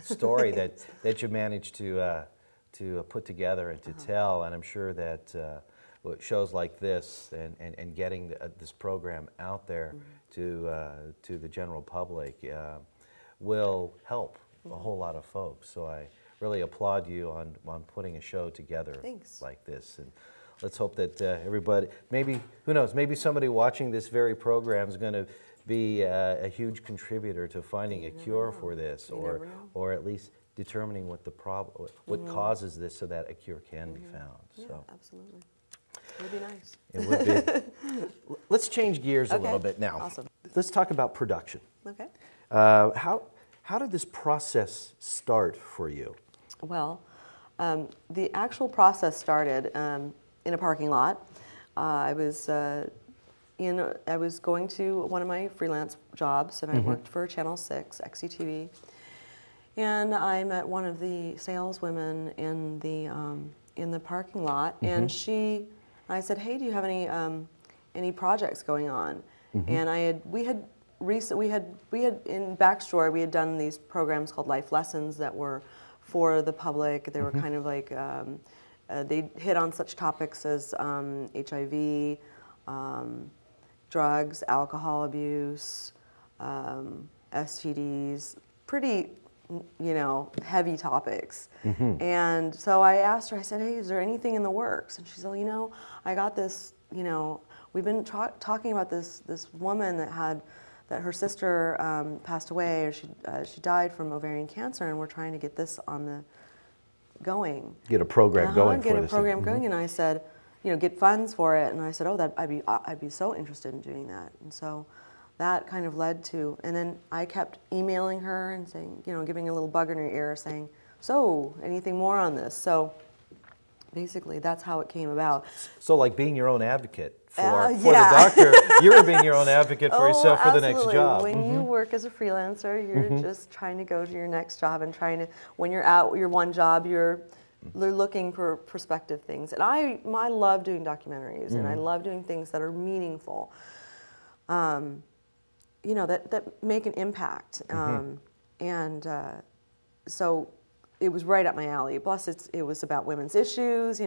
story that you managed to put together and to tell, and I'm sure that shows like this and getting this program out there to the general public will help a whole lot of folks. So I really applaud you on putting a show together like this. And let's hope that everybody, maybe, who knows, maybe somebody watching this very program is going to be a huge contributor to finding a cure for this, or at least determining what the problem, what causes this, so that a cure can be found. Yeah, so absolutely. It would be nice. it would be. Let's change gears a little bit now. Awesome. Let's talk about production. Okay. How did this process start for you? Well, the actual process started in a parking lot. I was going to one of my freelance jobs, and I worked for Channel 6, XCTV. And I met one of the saleswomen in the parking lot, and I said, "Hey, do you have any projects going on?" And we had in Backstory, we had done these programs called Life Lessons that were for the public. They were kind of like they hit on such topics as HIV, drugs, alcohol abuse, STDs, pretty, heavy topics. And so I asked her, I said, "Hey, is there anything in the works?" And she said, "Well, I got this, we've been talking about this woman that her sister passed away, or she died from ovarian cancer, and we're trying to get this on the going. Get a program going for this. Get a program going." And I said, get funds for it. And I said, "Oh, I'd be so interested in doing that." And so that kind of led to, and then I kept emailing her and saying, giving a little bug in her ear, saying, "So, anything more on this?" So basically, that's how it came about. So, like being your own advocate for the doctor, you're being your own advocate for yourself for the next job. When you work as a freelancer, you're just trying to go to your next job and trying to, when you're out your one job, you're looking for prospective things. And I love doing documentaries, and I love doing things that are meaningful, that make an impact. So it was right up my alley. Plus, it was about women's issues,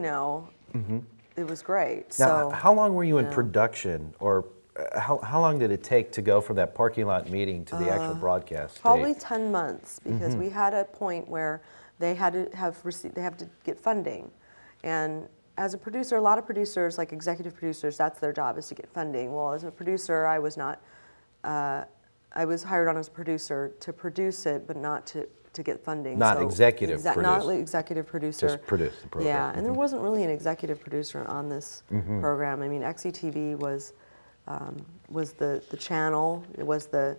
It was great. Now, so, how long were you in production, or how long did it take to go from that parking lot meeting to the actual broadcast? Probably 10 months, because we had a point where they had to get funding, and as a producer, a lot of producers, like executive producers, that's their job, is to get funding. Well, as a producer, I was not. I was hired on as a producer to produce it, but not to get funding. Not executive producer. Not executive producer. Just produce the program. Yeah, and there wasn't really an executive producer on this program. I mean, XCTV was the channel. It was the,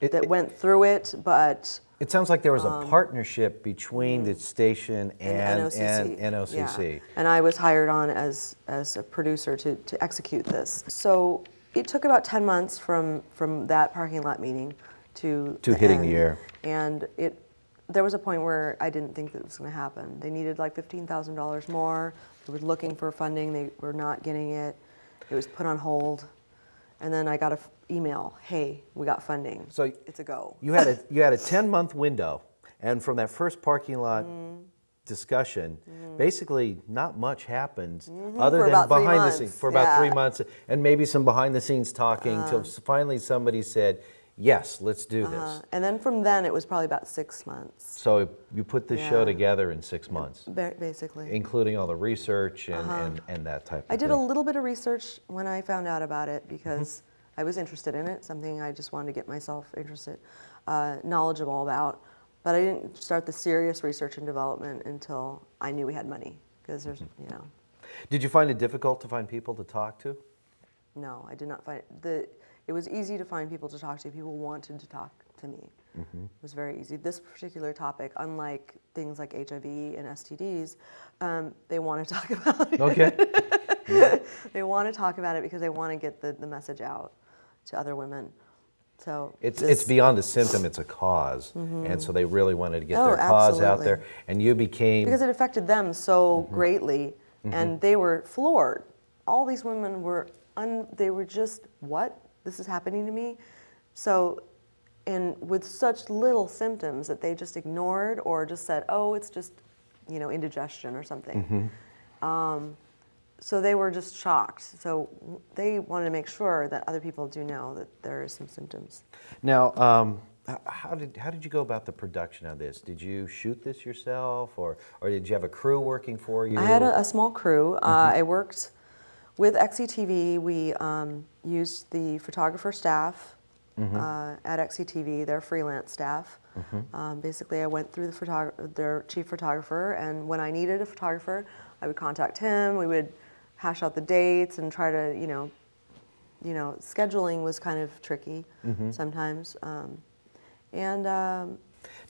that went through it, but. It sounds like there was a partnership between the station and NOCC. Yeah. And I was hired on as a producer to execute this. So it took about 10 months from that parking lot meeting to hitting end. the air. And there was a point where I didn't think that it was going to happen. They needed like $15,000 more. They were looking for funding. They were not getting it. It was put on hold. And then I got an email, "Hey, we got funding. So it's a go." You had a 10-month window, and from that first parking lot discussion, basically not much happened other than behind the scenes for about 3 months, and maybe some behind the scenes talking till finally somebody said, "Yes, let's do this." And then from then, it was probably about 6 months. So you put this show together in 6 months, basically, including all the research and that type of thing. I did a little bit of research when I found out about it, because I was interested in it, something I just wanted to get myself knowledgeable about. But I didn't start the serious research and development until I knew we had money, because there's, Did you find it difficult to find people to talk to? No, I did not find it. It was easy to find people to talk to. People wanted to talk to me. It was very easy. This particular topic, unlike things like HIV and STDs, they want to talk about it. Okay. They want to talk about it because they want to get the message out to other women. So it's beyond a symptom; it's a cause, and so they really wanted to get their cause out there. And you became, because it affected them so greatly, and they were floored. All these women were they were just, "What? This is happening to me?" So, and with such little symptoms that they just ignored or just said, "Oh, it's just you know, indigestion or something. So they were just shocked. So they wanted to make sure that other people do know that there is some symptoms. Now, how did you go about the production of this? Did you shoot this yourself, or did you have a crew working for you? I had a small crew. I worked with XCTV. We used the photographer staff at XCTV, their freelance staff. Basically, I went through their chief photographer, and when I needed a photographer, I would contact him. We would hash out the dates and try to, you know, scheduling was kind of tricky sometimes. Now,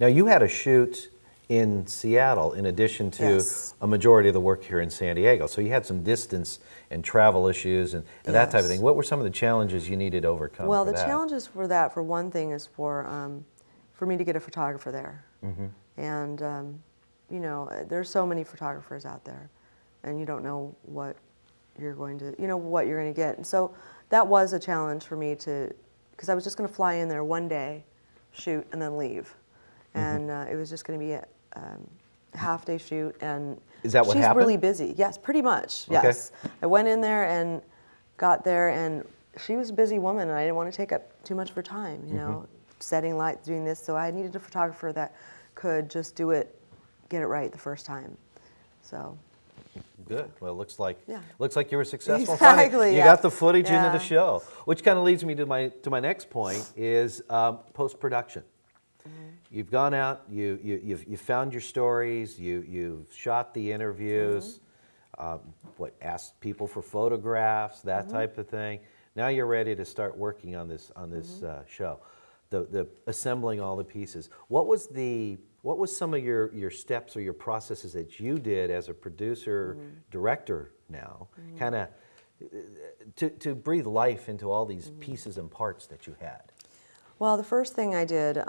you had a shoot in Seattle in addition to a majority of the work here in San Diego. So you had some distance and travel issues and that type of thing. What were some of the challenges you needed to overcome? Well, the challenges for that, for one thing, is for me to get a photographer there. And, you know, there's so many photographers out there, and you don't know what you're going to, what you're going to get. And so that was a challenge for me because I was just going to fly in there one day, shoot, and then leave. And it was just going to be a half-day shoot. And is that what she's happened? Really busy. Yes, pretty much. Okay. Yes. I went in there and got there, and she was a busy woman, and I didn't want to take up too much of her time, you know, setting lights, doing this. So I needed a photographer that could just do it, get it right the first time. So. Good. Well, it looks like you were Exactly, successful. Funny. You got the footage into the Yeah. show, which kind of leads me to my next point is post-production. You've gone out, you've found your stories, you've shot the interviews, asked people for photographs, that type of thing. Now you're ready to start working on this show, the assembling all the pieces. What was some of your steps or your processes that you did as a producer, director now, kind of to breathe life into all these pieces and parts that you had? Well, the first thing I did,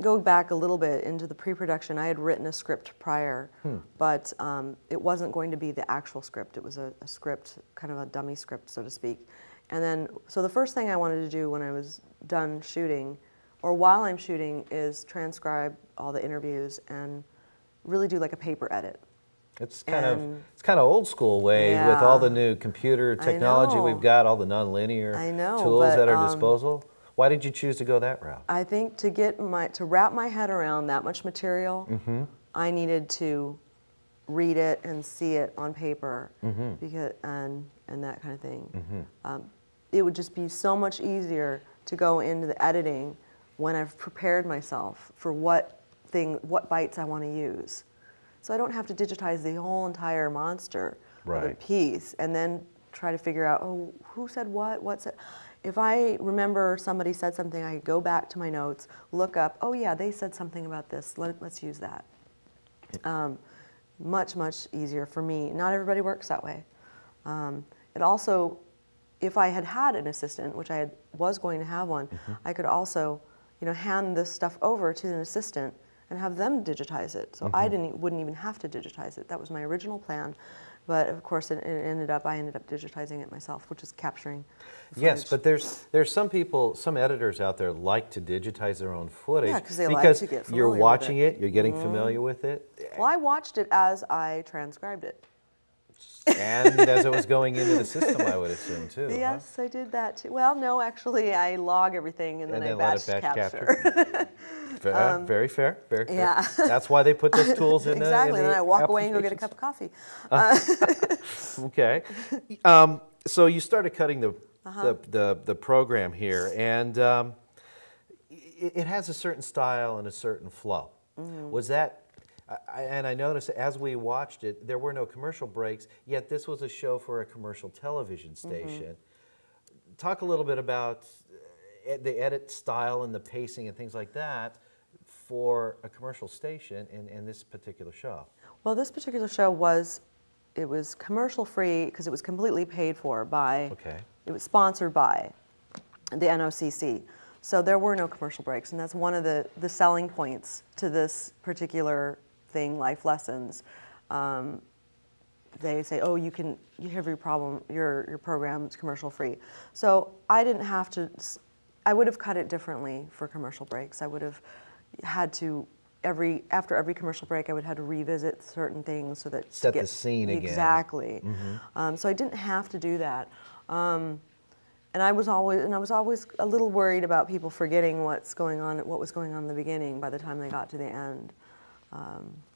go back a little bit into the pre-production. I had written a script prior, but it wasn't going to be the actual script. It was a script, kind of a dummy script, so to speak. And then, so the first thing I wanted to do when I was done shooting, or while I'm shooting, is transcribe all the interviews and really do like a paper edit. It's kind of old school way with all the new computer technology we've got, all the nonlinear tools at our disposal. Why did you choose to go that route? I think to wrap my head around that much material, I needed to read it and see it on paper, because and that kind of thing. It would just be so much easier to go into the editing when I've prepared myself for what bites I want to use. So I don't have to digitize the whole entire monster of a piece and then try to figure out, oh, who said what said. If I remember somebody said something, I could go back to my notes, look up, oh yeah, they said something about this, let's use that. Much, much easier for me. Not everybody works that way. It also, if I had had an assistant, which I was going to have one, I could also, hand this stuff over to an assistant and have them digitize it. So I wouldn't even have to digitize it. That was my original plan. But of course, I ended up digitizing it myself, which is capturing the footage. Yes, but there's some people, some editors out there like to digitize their own footage. Yeah, because they like to get familiar you're with watching it, you're getting familiar with it. Well, I watched it as I transcribed it. And as it was going into the system, I would assume, too. Yes, I did that, too. Well, no, actually, I log everything, and then I batch capture. Very fair, very fair. Yeah. That's why they put those tools in exactly, in and then I walk away and go get a cup of coffee. Okay. So you started cutting the program here, and it has a certain style and a certain flow. Was that... And I noticed as we watched it, there were no commercial breaks, yet this was a show for a commercial television station. Talk a little bit about the edit style and the pacing and things like that for a commercial station in this particular show. Well, this particular show was commercial free because it was completely paid for by, it was sponsored by the NOCC. So there were no commercial breaks, and that's one of the selling points to this particular thing, Life Lessons. They say, oh, you have your program's commercial free. So I didn't have to, I would have cut it differently for commercial breaks. I would have had to after every commercial break, I would have to revisit certain things so that Set the scene again. Exactly. So I didn't have to do that. And I was always a little worried about people forgetting what was going on in the beginning by the time they got to the end.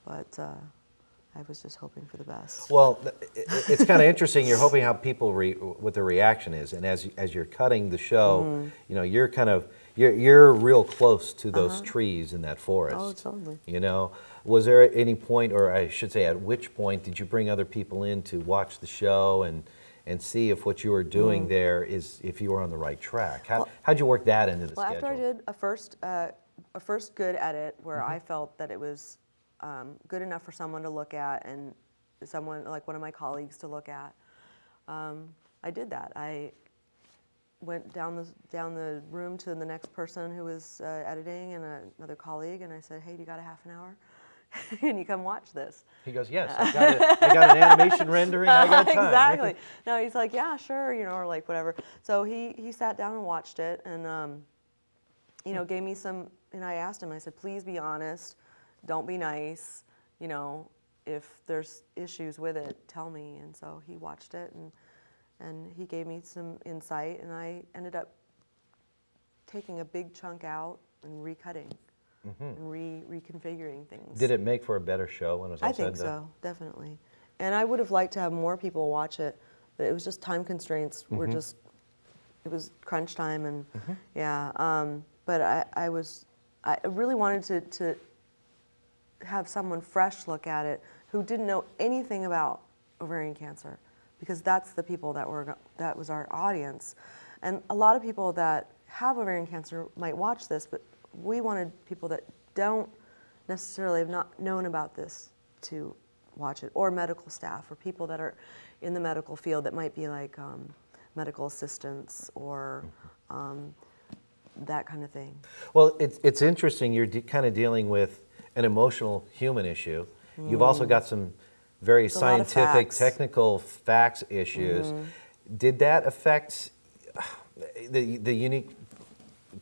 But I was just hoping for the best. Well, it's kind of interesting. You're hoping how people what their reaction is, and as you're cutting the show, you know, you're real close to those trees in that forest. Oh, totally. You know, was there any point, or I should say, at which point did you bring other people in to watch the show and see if what you were doing there if you were on the right track? How'd you work that into the schedule? Well, after I did a first good edit where I felt that it was good enough for someone to look at and someone like one of my colleagues to look at, I did that. I went down the room to the next person who was editing and another colleague, and I said, "Hey, do you got a half an hour? Can you come watch this?" He goes, "Yes, I got an animation rendering. I got time." Exactly. No, he's like, "Yeah, sure," you know, or like whatever. So he sat down and watched it, and you know, gave me some. And I asked him. I said, "Please be honest. Don't be nice. You know, if there's issues with it, tell me." And so he watched it, and he gave me some insight, and I ended up taking a big chunk out and recutting and reconfiguring things. Did it make for a better show when it was all I said and think done? so, definitely. And I would have liked to have more people watch it, but it was just time constraints. It was crunch time, and yeah. But I really wanted to have someone fresh look at it who didn't know anything about ovarian cancer, because that's the people that was our audience. And a lot of people that have ovarian cancer might watch this, but we wanted people that don't necessarily have not known about this to watch it, or medical staff, or people that are in the medical field that might be like medical assistants or that kind of thing. Well, it's interesting. You're kind of dealing with an emotional human issue. You've also got some very scientific, technical facts issues. Did that affect the unique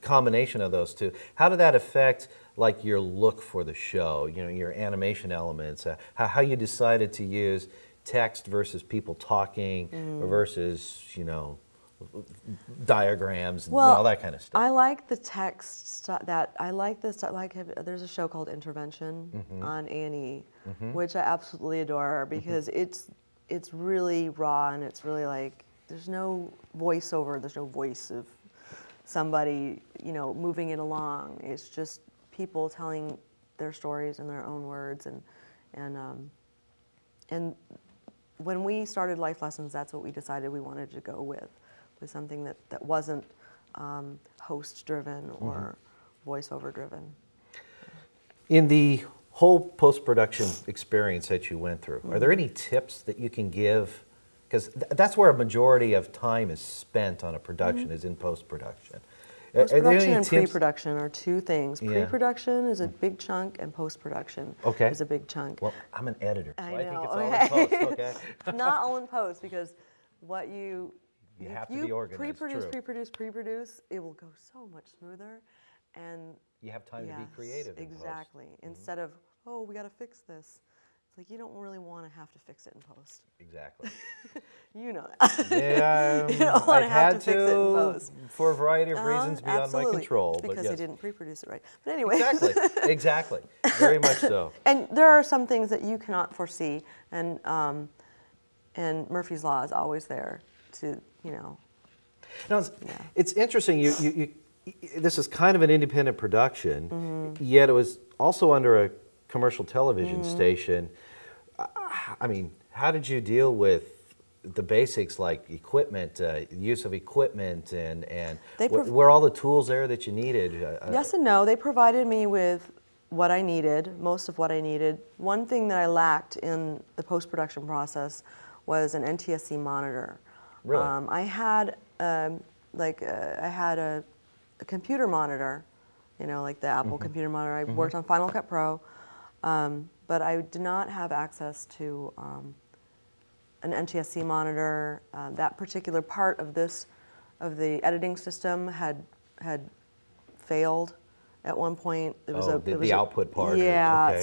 combination of those two? How did that affect like your look for the show, you know, your animation elements, how you decided to use text versus people talking versus, you know, diagrams and all that kind of stuff? I like the text there's a show called Intervention on A&E, which I absolutely adore, because it's really raw, and it's really like, there's no voiceover, there's no voice of somebody, you know, moving it along. It's just people telling their stories in their own words, and when we started Life Lessons, that's what we decided we wanted to go with something that wasn't host-driven or voiceover-driven. In the whole post-production experience that you went through, are there any tips that you can give? Because that's where a majority of time is spent on a production, is in post-production. Post-production and pre-production are two things. Pre-production is a big chunk, and post-production is a big chunk. Well, I'm an editor, so I think it's all okay. in post, okay? Not all in post, because what you have to be organized. Pre-produce, it will go so much smoother, and you have time to be creative. Exactly. Instead of, oh, we got to fix this. It's like, you don't really want to have to fix it in post. Exactly. You know that. Yeah, you don't want to have to fix it in post. For a variety of reasons beyond my control. Because but they didn't pre-produce it right. But anyway. Exactly. Very much so. And there are some things that you cannot foresee, and Murphy's Law is always there to, you know. No, it's interesting. This is kind of an independent production, yet it was also under a commercial television station. I mean, how did you deal with the basics like equipment, use of equipment, and were all the tools there that you needed? Yes and no. They provided me with what I needed, most of what I needed. One thing that I lacked in the post-production process was an NTSC monitor. Really? I had a computer monitor, you know, like the Apple computer monitor. I worked on Final Cut Pro, but I did not have access to an NTSC monitor. That particular part of the editing system had failed, at one point. There was the output part. Yeah, okay.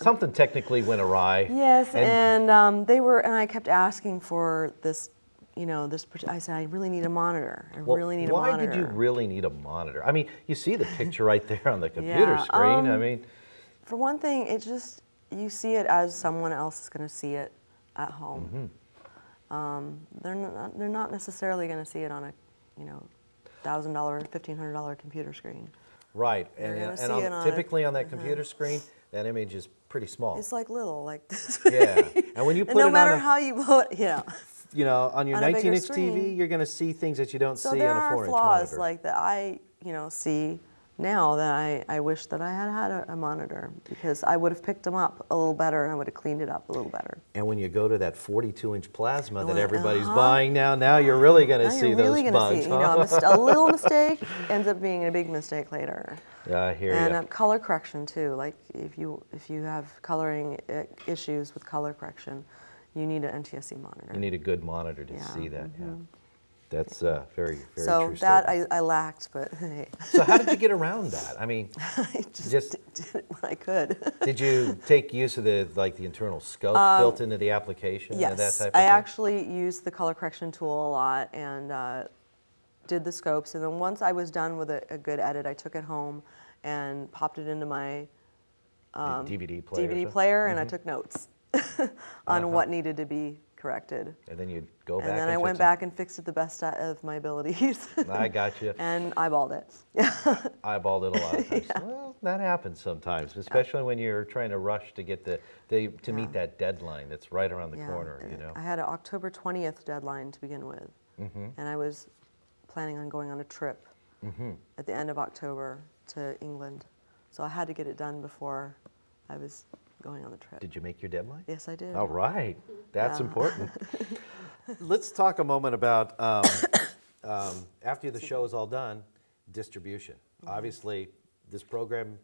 Something technically went awry. Yes, and I kept asking for this. I said, I really need a monitor. I really need a monitor. Why did you really need a monitor? I mean, you see the picture right there on the computer screen. I mean, for one thing, you see it as someone else is going to see it at home. They're not necessarily going to see it on a, $1,000, $1,500 computer screen. Right, typically on that computer screen, that image is pretty small. It's like little, like this. Yeah, and when you put no matter how you put, on your 19-inch TV, you're going to see things that you don't see on a 4-inch monitor. So there are flaws like that I, see now that I wish that I had a monitor, because I would have picked them up a little better and I would have cleaned it up a little better. And when you go to that 42-inch plasma that everybody's buying now you're really going to see those bugs. A little mistake ends up being a big mistake later. Yeah, I hear you. And color correction too. Like if you have coloring issues with color correction, you need an NTSC monitor. You need a good monitor to see that. Yeah. That's very true. So that I lacked, but hey. So how did you get around that? I mean, I just did it when I could. Did you take use of the internal scope built into the application? Yes, and that type of I thing? actually used the color correction tool a lot and did the scopes. And then once I was done with a good edit, I took it home and popped it into my DVD player, and I took notes on what needed to be corrected. And then you'd go back and then I went back and fixed it the best of my abilities. I got you. And eyeballed it. Eyeballed it a lot of times. Yeah. Well, that happens sometimes, especially when you're trying to rush to get to meet that deadline that's right around the corner. I had an October 20th deadline to begin with, and I was planning on going on a trip at the end of October to England, so I had to get it done before I was going on the trip. Did you make your deadline? Yes, I did. All right. That's important. Let's talk a moment about, after the show is all done, distribution. Obviously, this program,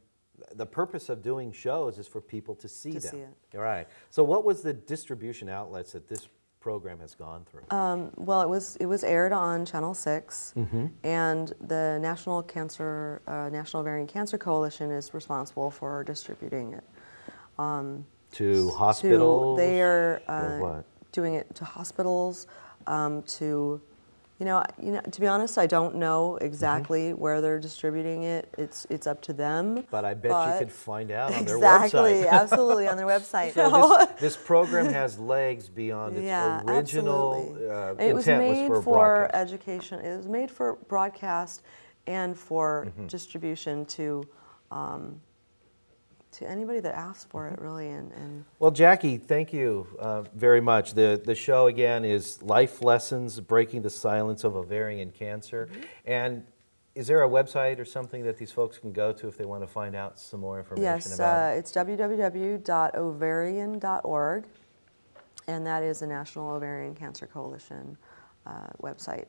the purpose of doing shows is for people to see them. See it. All right. So what was the distribution outlets that this program has gone through? Well, it was aired on Channel 6, and the National Ovarian Cancer Coalition is responsible for distributing it. To hospitals? They are what? Doing it to hospitals, to to be honest, I don't know exactly where they're distributing it. It's up to them. But I bet you could find out on their website. Exactly, absolutely, on their website. So this program has legs beyond its original intent. It was made for for education. It was made for broadcast and for distribution to anybody that asks for it, really. And well, Jackie, thank you very much. The show, again, is Life Lessons, Breaking the Silence of Ovarian Cancer. And is there a website or something that these folks can go to if they want to find out some more information about it? It's www.ovarian.org, and that is the National Ovarian Cancer Coalition website.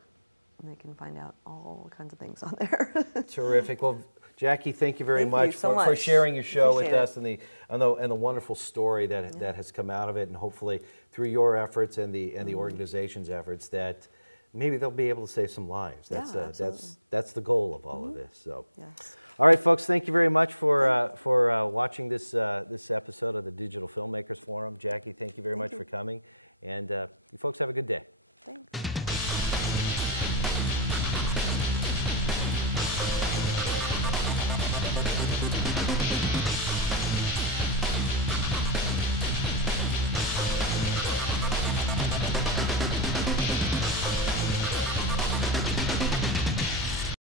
And they can find out all kinds of things on there. Terrific. Well, Jackie, thank you very much so for sharing your show with us it. and the wonderful story that has come out of it, and hopefully through your efforts and the organization's efforts that maybe they'll be able to save some lives. That's the goal of all of this. So, all right, folks, thank you very much for watching this episode of the Digital Filmmakers Forum. Jackie, thank you very much for coming, and you folks have a good day. Thanks.